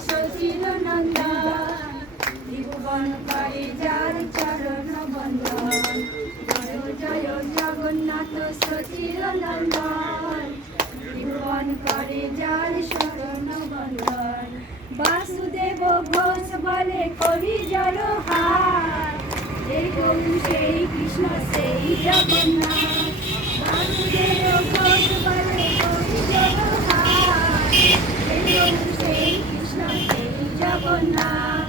সচির নন্দন ত্রিভুবন করে যার চরণ বন্দন জয় জয় জগন্নাথ সচির নন্দন ত্রিভুবন করে যার শরণ বন্দন বাসুদেব ঘোষ বলে করি জড়হার এই গরু সেই কৃষ্ণ সেই জগন্নাথ বাসুদেব ঘোষ বলে করি জড়হার এই গরু সেই কৃষ্ণ সেই জগন্নাথ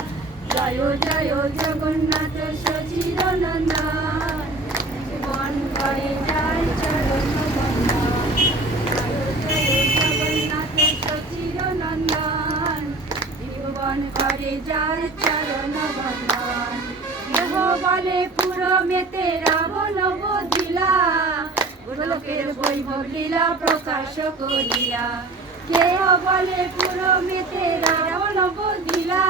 জয় জয় জগন্নাথ সচির নন্দন জীবন করে যার চরণ বন্দন জয় জয় জগন্নাথ সচির নন্দন জীবন করে যার চরণ বন্দন দেহ বলে পুরো মেতে রাবণ বধিলা গোলকের বৈভব লীলা প্রকাশ করিয়া কেহ বলে পুরো মেতে রাবণ বধিলা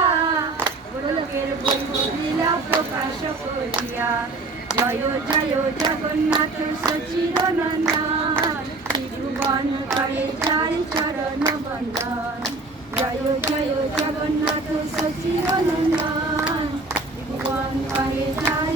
গোলকের বৈভব লীলা প্রকাশ করিয়া জয় জয় জগন্নাথ সচির নন্দন ত্রিভুবন করে যার চরণ বন্দন জয় জয় জগন্নাথ সচির নন্দন ত্রিভুবন করে যার